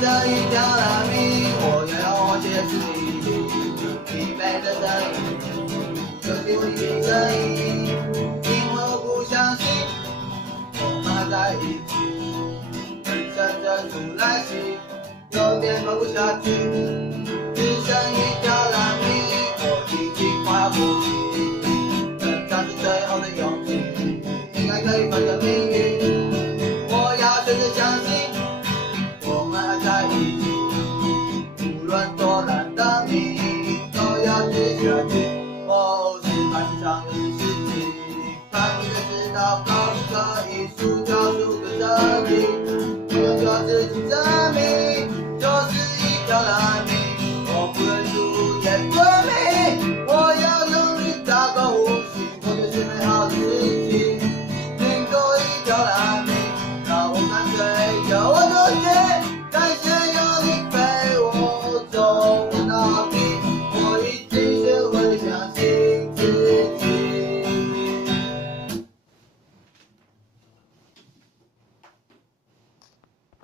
这一条烂命，我要用我写出疲惫的声音，就听我的声音，因为我不相信我们还在一起，人生这出来戏有点看不下去，只剩一条烂命，我已经快要不行，挣扎是最后的勇气，应该可以反正命运，我要选择相信我们还在一起，无论多难的命都要继续下去。哦，是漫长的事情，看你就知道可不可以输掉输个彻底，我要自己证明，就是一条烂